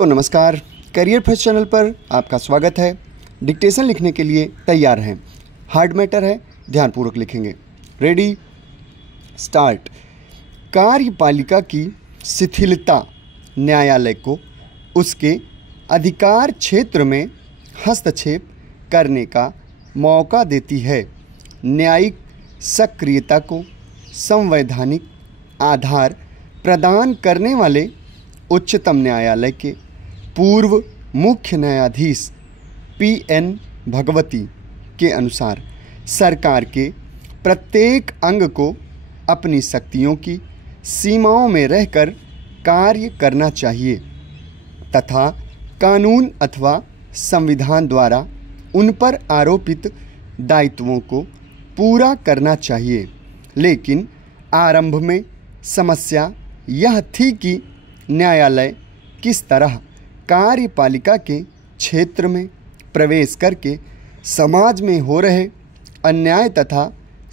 तो नमस्कार, career first channel पर आपका स्वागत है। डिक्टेशन लिखने के लिए तैयार हैं। हार्ड मैटर है, ध्यानपूर्वक लिखेंगे। Ready, start. कार्यपालिका की शिथिलता न्यायालय को उसके अधिकार क्षेत्र में हस्तक्षेप करने का मौका देती है। न्यायिक सक्रियता को संवैधानिक आधार प्रदान करने वाले उच्चतम न्यायालय के पूर्व मुख्य न्यायाधीश P.N. भगवती के अनुसार सरकार के प्रत्येक अंग को अपनी शक्तियों की सीमाओं में रहकर कार्य करना चाहिए तथा कानून अथवा संविधान द्वारा उन पर आरोपित दायित्वों को पूरा करना चाहिए। लेकिन आरंभ में समस्या यह थी कि न्यायालय किस तरह कार्यपालिका के क्षेत्र में प्रवेश करके समाज में हो रहे अन्याय तथा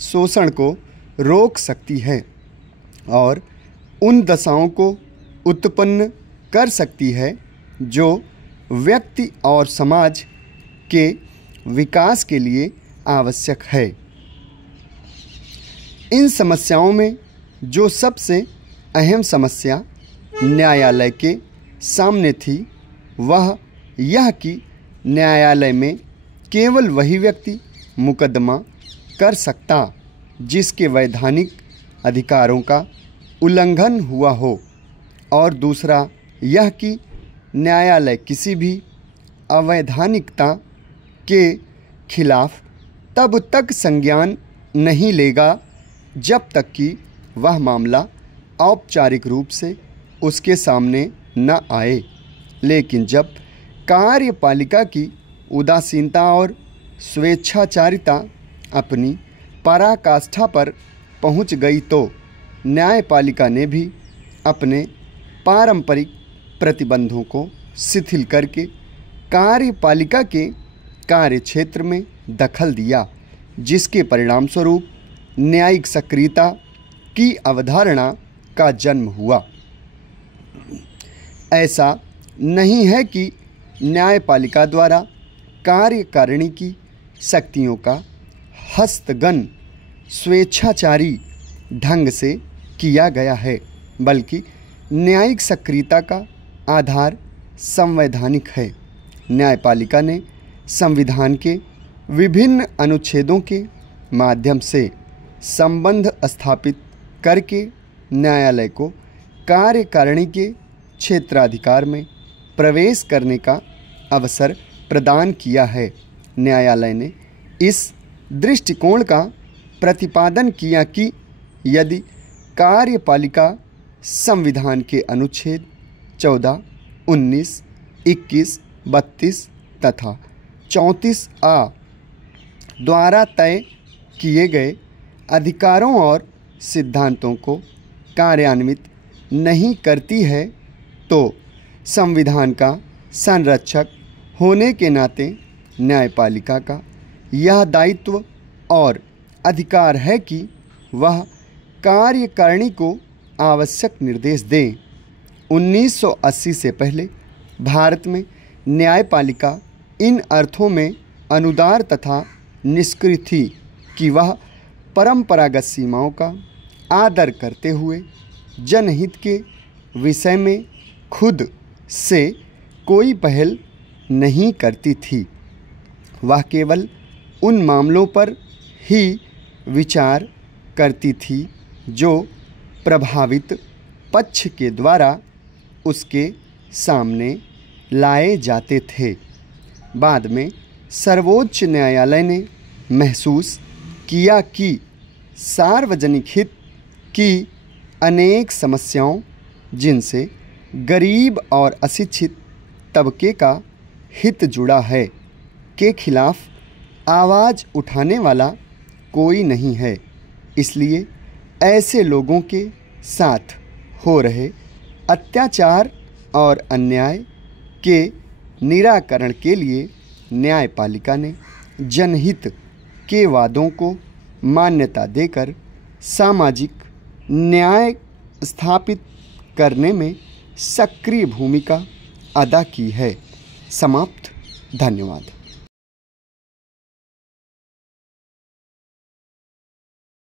शोषण को रोक सकती है और उन दशाओं को उत्पन्न कर सकती है जो व्यक्ति और समाज के विकास के लिए आवश्यक है। इन समस्याओं में जो सबसे अहम समस्या न्यायालय के सामने थी वह यह कि न्यायालय में केवल वही व्यक्ति मुकदमा कर सकता जिसके वैधानिक अधिकारों का उल्लंघन हुआ हो, और दूसरा यह कि न्यायालय किसी भी अवैधानिकता के खिलाफ तब तक संज्ञान नहीं लेगा जब तक कि वह मामला औपचारिक रूप से उसके सामने न आए। लेकिन जब कार्यपालिका की उदासीनता और स्वेच्छाचारिता अपनी पराकाष्ठा पर पहुंच गई तो न्यायपालिका ने भी अपने पारंपरिक प्रतिबंधों को शिथिल करके कार्यपालिका के कार्यक्षेत्र में दखल दिया, जिसके परिणामस्वरूप न्यायिक सक्रियता की अवधारणा का जन्म हुआ। ऐसा नहीं है कि न्यायपालिका द्वारा कार्यकारिणी की शक्तियों का हस्तगन स्वेच्छाचारी ढंग से किया गया है, बल्कि न्यायिक सक्रियता का आधार संवैधानिक है। न्यायपालिका ने संविधान के विभिन्न अनुच्छेदों के माध्यम से संबंध स्थापित करके न्यायालय को कार्यकारिणी के क्षेत्राधिकार में प्रवेश करने का अवसर प्रदान किया है। न्यायालय ने इस दृष्टिकोण का प्रतिपादन किया कि यदि कार्यपालिका संविधान के अनुच्छेद 14, 19, 21, 32 तथा 34A द्वारा तय किए गए अधिकारों और सिद्धांतों को कार्यान्वित नहीं करती है तो संविधान का संरक्षक होने के नाते न्यायपालिका का यह दायित्व और अधिकार है कि वह कार्यकारिणी को आवश्यक निर्देश दें। 1980 से पहले भारत में न्यायपालिका इन अर्थों में अनुदार तथा निष्क्रिय थी कि वह परंपरागत सीमाओं का आदर करते हुए जनहित के विषय में खुद से कोई पहल नहीं करती थी। वह केवल उन मामलों पर ही विचार करती थी जो प्रभावित पक्ष के द्वारा उसके सामने लाए जाते थे। बाद में सर्वोच्च न्यायालय ने महसूस किया कि सार्वजनिक हित की अनेक समस्याओं, जिनसे गरीब और अशिक्षित तबके का हित जुड़ा है, के खिलाफ आवाज़ उठाने वाला कोई नहीं है। इसलिए ऐसे लोगों के साथ हो रहे अत्याचार और अन्याय के निराकरण के लिए न्यायपालिका ने जनहित के वादों को मान्यता देकर सामाजिक न्याय स्थापित करने में सक्रिय भूमिका अदा की है। समाप्त। धन्यवाद।